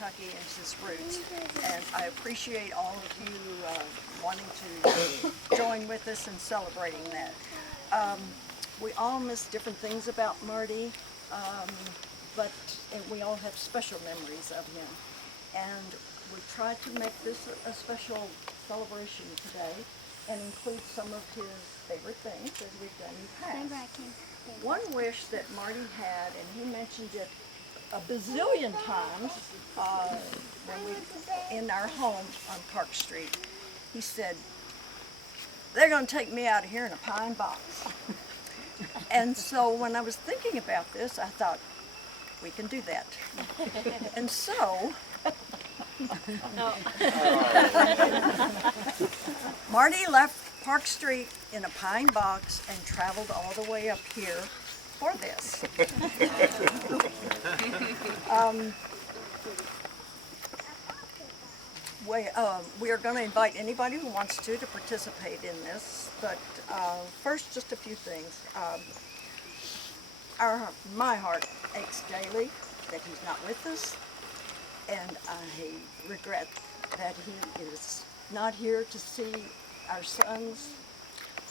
Kentucky and his roots. And I appreciate all of you wanting to join with us in celebrating that. We all miss different things about Marty, but we all have special memories of him. And we tried to make this a special celebration today and include some of his favorite things as we've done in the past. One wish that Marty had, and he mentioned it a bazillion times in our home on Park Street, he said, "They're going to take me out of here in a pine box." And so when I was thinking about this, I thought, we can do that. And so, Marty left Park Street in a pine box and traveled all the way up here for this. We are going to invite anybody who wants to participate in this, but first just a few things. My heart aches daily that he's not with us, and I regret that he is not here to see our sons,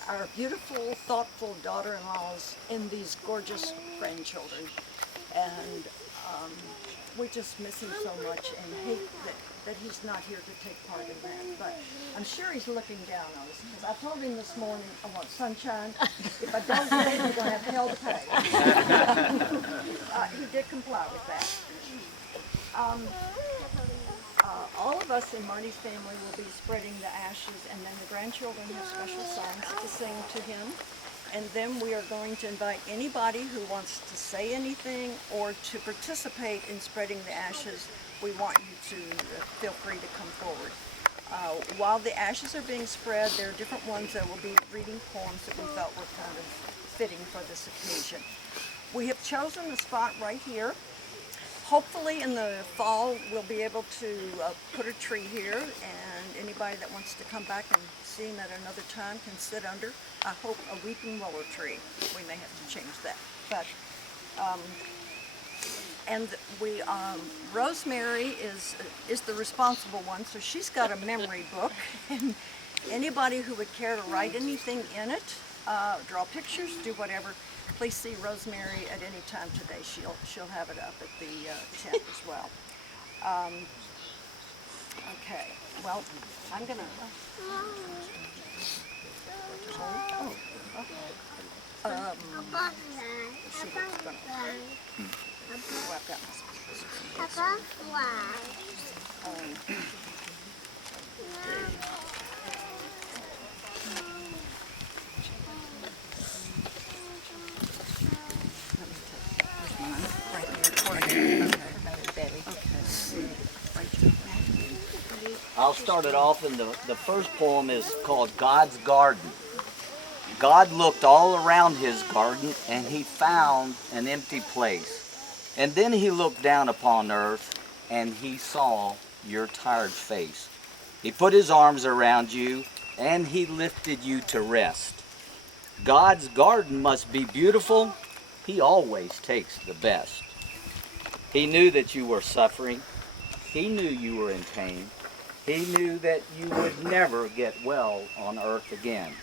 our beautiful, thoughtful daughter-in-laws, and these gorgeous grandchildren. And we just miss him so much and hate that he's not here to take part in that. But I'm sure he's looking down on us, because I told him this morning, I want sunshine. If I don't get it, you're going to have hell to pay. He did comply with that. All of us in Marty's family will be spreading the ashes, and then the grandchildren have special songs to sing to him. And then we are going to invite anybody who wants to say anything or to participate in spreading the ashes. We want you to feel free to come forward. While the ashes are being spread, there are different ones that will be reading poems that we felt were kind of fitting for this occasion. We have chosen the spot right here. Hopefully in the fall we'll be able to put a tree here, and anybody that wants to come back and see him at another time can sit under, I hope, a weeping willow tree. We may have to change that. But Rosemary is the responsible one, so she's got a memory book, and anybody who would care to write anything in it, draw pictures, do whatever, please see Rosemary at any time today. She'll have it up at the tent as well. Okay, well, I'm gonna. Let's see what's gonna. Oh, I've got my I'll start it off, and the first poem is called God's Garden. God looked all around his garden, and he found an empty place. And then he looked down upon earth, and he saw your tired face. He put his arms around you, and he lifted you to rest. God's garden must be beautiful. He always takes the best. He knew that you were suffering. He knew you were in pain. He knew that you would never get well on earth again.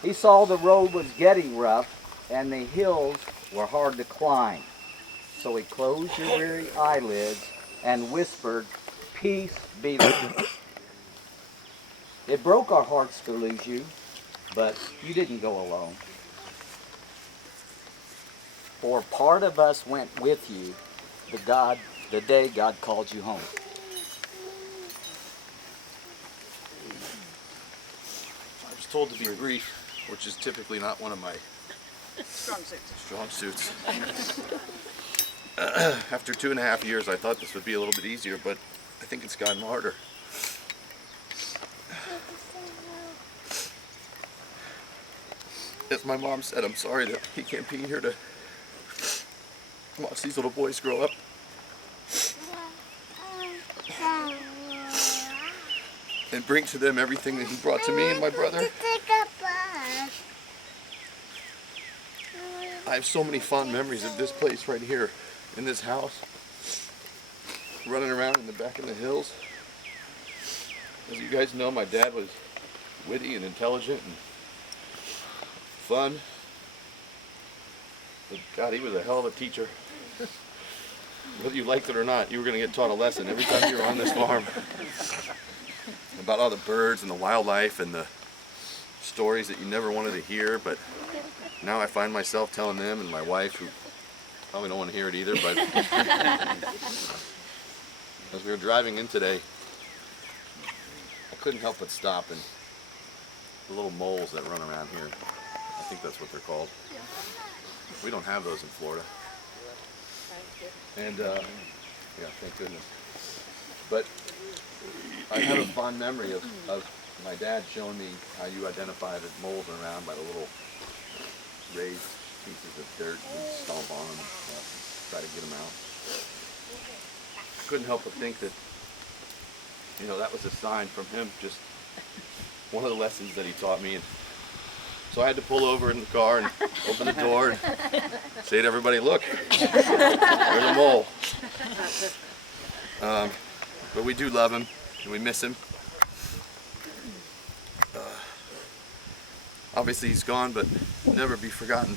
He saw the road was getting rough and the hills were hard to climb. So he closed your weary eyelids and whispered, "Peace be with you." It broke our hearts to lose you, but you didn't go alone. For part of us went with you the day God called you home. I was told to be brief, which is typically not one of my strong suits. After 2.5 years, I thought this would be a little bit easier, but I think it's gotten harder. As my mom said, I'm sorry that he can't be here to watch these little boys grow up. And bring to them everything that he brought to me and my brother. I have so many fond memories of this place right here, in this house. running around in the back of the hills. As you guys know, my dad was witty and intelligent and fun. But God, he was a hell of a teacher. Whether you liked it or not, you were going to get taught a lesson every time you were on this farm. About all the birds and the wildlife and the stories that you never wanted to hear, but now I find myself telling them, and my wife, who probably don't want to hear it either, but as we were driving in today, I couldn't help but stop, and the little moles that run around here, I think that's what they're called. We don't have those in Florida. And yeah, thank goodness. But I have a fond memory of my dad showing me how you identify the moles around by the little raised pieces of dirt and stomp on them and try to get them out. I couldn't help but think that, you know, that was a sign from him, just one of the lessons that he taught me. And so I had to pull over in the car and open the door and say to everybody, look, there's a mole. But we do love him and we miss him. Obviously he's gone, but never be forgotten.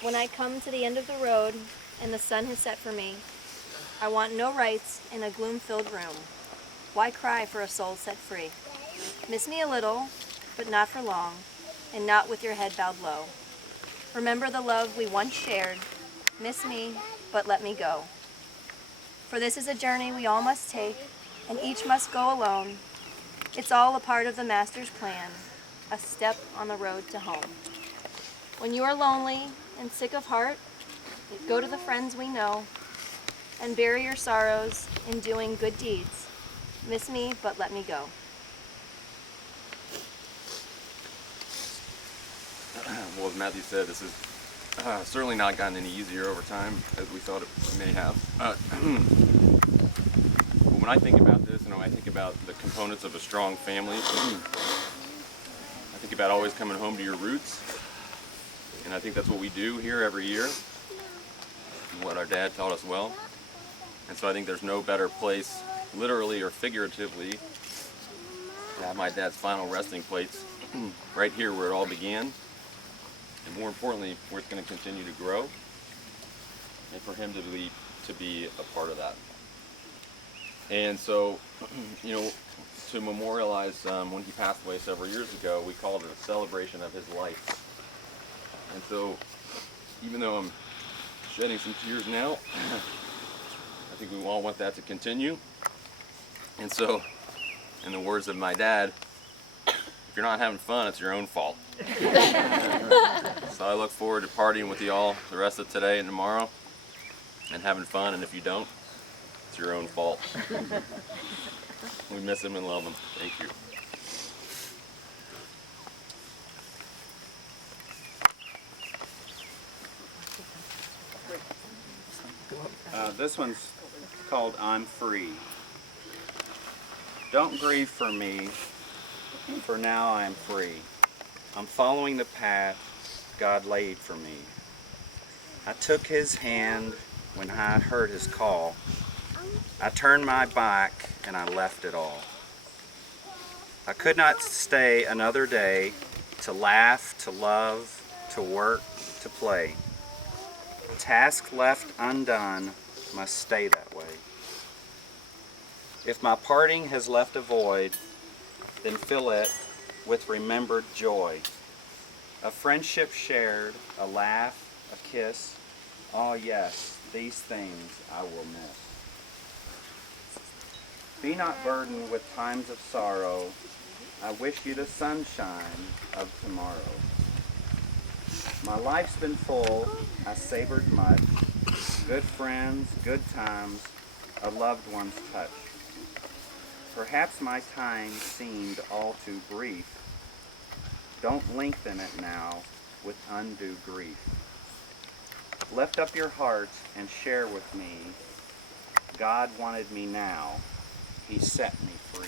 When I come to the end of the road and the sun has set for me, I want no rights in a gloom-filled room. Why cry for a soul set free? Miss me a little, but not for long, and not with your head bowed low. Remember the love we once shared. Miss me, but let me go. For this is a journey we all must take, and each must go alone. It's all a part of the Master's plan, a step on the road to home. When you are lonely and sick of heart, go to the friends we know, and bury your sorrows in doing good deeds. Miss me, but let me go. Well, as Matthew said, this has certainly not gotten any easier over time as we thought it may have. When I think about this, and when I think about the components of a strong family, I think about always coming home to your roots. And I think that's what we do here every year, and what our dad taught us well. And so I think there's no better place, literally or figuratively, to have my dad's final resting place right here where it all began. And more importantly, where it's going to continue to grow, and for him to be a part of that. And so, you know, to memorialize when he passed away several years ago, we called it a celebration of his life. And so, even though I'm shedding some tears now, I think we all want that to continue. And so, in the words of my dad, if you're not having fun, it's your own fault. So I look forward to partying with you all the rest of today and tomorrow and having fun, and if you don't, it's your own fault. We miss him and love him. Thank you. This one's called I'm Free. Don't grieve for me, for now I am free. I'm following the path God laid for me. I took his hand when I heard his call. I turned my back and I left it all. I could not stay another day to laugh, to love, to work, to play. Task left undone must stay that way. If my parting has left a void, then fill it with remembered joy. A friendship shared, a laugh, a kiss. Oh yes, these things I will miss. Be not burdened with times of sorrow. I wish you the sunshine of tomorrow. My life's been full, I savored much. Good friends, good times, a loved one's touch. Perhaps my time seemed all too brief. Don't lengthen it now with undue grief. Lift up your heart and share with me. God wanted me now. He set me free.